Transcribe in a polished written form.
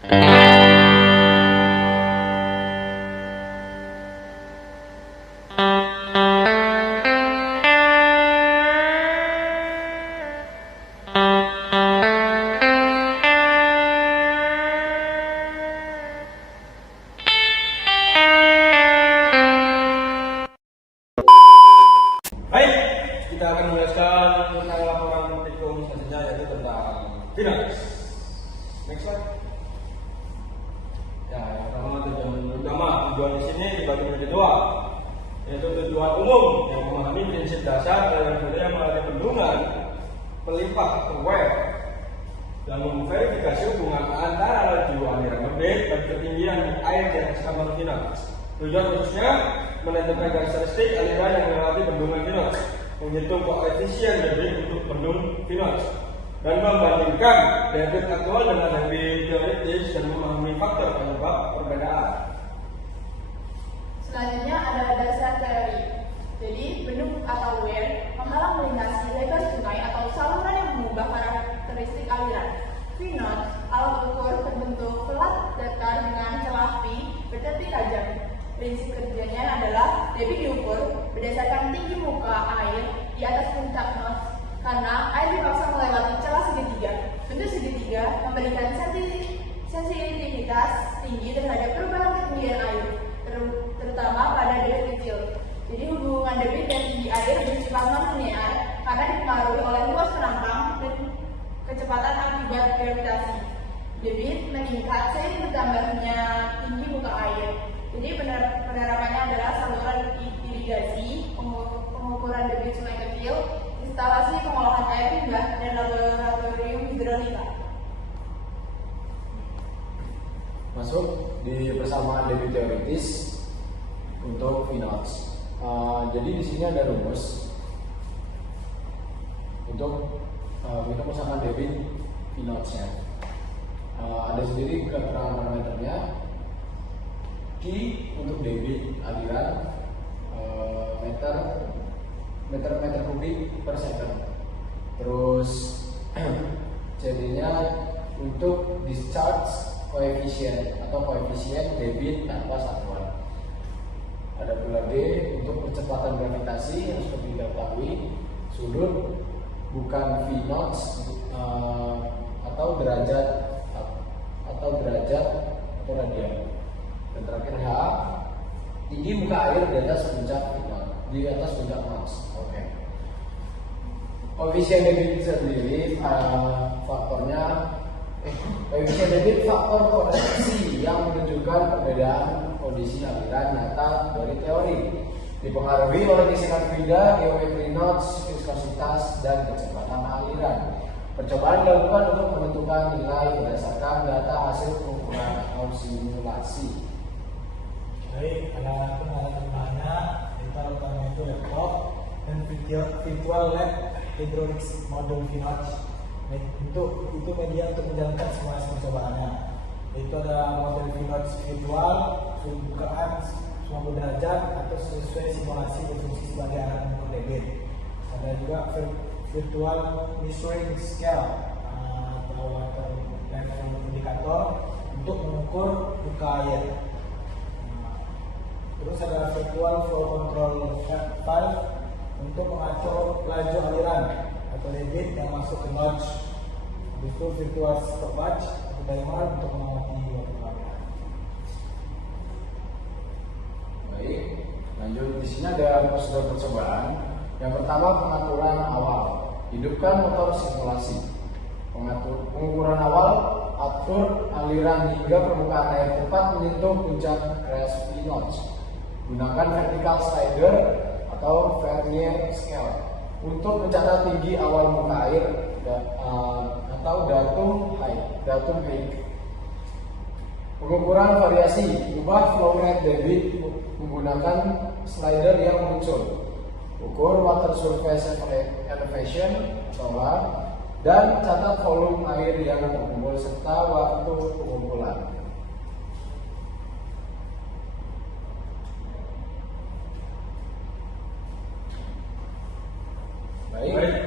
Baik, kita akan menjelaskan tentang laporan praktikum selanjutnya, yaitu tentang finance. Next slide. Ya, yang pertama tujuan di sini dibagi menjadi dua, yaitu tujuan umum yang memahami prinsip dasar dan kemudian melalui bendungan pelimpah web dan memverifikasi hubungan antara laju aliran debit dan ketinggian air di atas kamar finance. Tujuan khususnya menentukan karakteristik aliran yang melewati bendungan finance, menghitung koefisien debit untuk bendung finance, dan membandingkan debit aktual dengan debit teoritis dan memahami faktor penyebab perbedaan. Selanjutnya ada dasar teori. Jadi, bendung atau weir menghalang melintasi lebar sungai atau saluran yang mengubah karakteristik aliran. Finance, alat ukur terbentuk pelat datar dengan celah V bertepi tajam. Prinsip kerjanya adalah debit diukur berdasarkan tinggi muka air di atas puncak notch karena air dipaksa melewati celah segitiga. Bentuk segitiga memberikan sensitivitas tinggi terhadap perubahan ketinggian air, terutama pada debit kecil. Jadi hubungan debit dan tinggi air bersifat non-linear karena dipengaruhi oleh luas penambang dan kecepatan akibat gravitasi. Debit meningkat seiring bertambahnya tinggi muka air. Jadi penerapannya adalah saluran irigasi, pengukuran debit sungai kecil, instalasi pengolahan air limbah, dan laboratorium hidrolika. Masuk di persamaan debit teoritis untuk finance. Jadi di sini ada rumus untuk kita persamaan debit finance-nya. Ada sendiri keterangan parameternya. Q untuk debit aliran meter kubik per second. Terus CD-nya untuk discharge coefficient atau koefisien debit tanpa satuan. Ada pula D untuk percepatan gravitasi yang seperti kita ketahui sudut bukan V knots atau derajat atau radian. Dan terakhir H, tinggi muka air di atas puncak notch. Oke. Koefisien debit sendiri koefisien debit faktor koreksi yang menunjukkan perbedaan kondisi aliran nyata dari teori. Dipengaruhi oleh gesekan fluida, geometri notch, viskositas, dan kecepatan aliran. Percobaan dilakukan untuk menentukan nilai berdasarkan data hasil pengukuran atau simulasi. Baik, ada tambahannya, kita utamanya itu laptop dan virtual lab hydraulics model finance. Untuk itu media untuk menjalankan semua percobaannya. Itu ada model finance virtual, bukaan 90 derajat atau sesuai simulasi berfungsi sebagai alat mengukur debit. Ada juga virtual measuring scale atau water level indikator untuk mengukur muka air. Terus ada virtual flow control valve untuk mengatur laju aliran atau debit yang masuk ke notch. Itu virtual stopwatch atau timer untuk mengamati waktu aliran. Baik, lanjut. Di sini ada prosedur percobaan. Yang pertama, pengaturan awal. Hidupkan motor simulasi. Pengukuran awal, atur aliran hingga permukaan air tepat menyentuh puncak crash V notch. Gunakan vertical slider atau vernier scale untuk mencatat tinggi awal muka air atau datum height. Pengukuran variasi, ubah flow rate debit menggunakan slider yang muncul. Ukur water surface elevation atau WAE dan catat volume air yang terkumpul serta waktu pengumpulan. Baik,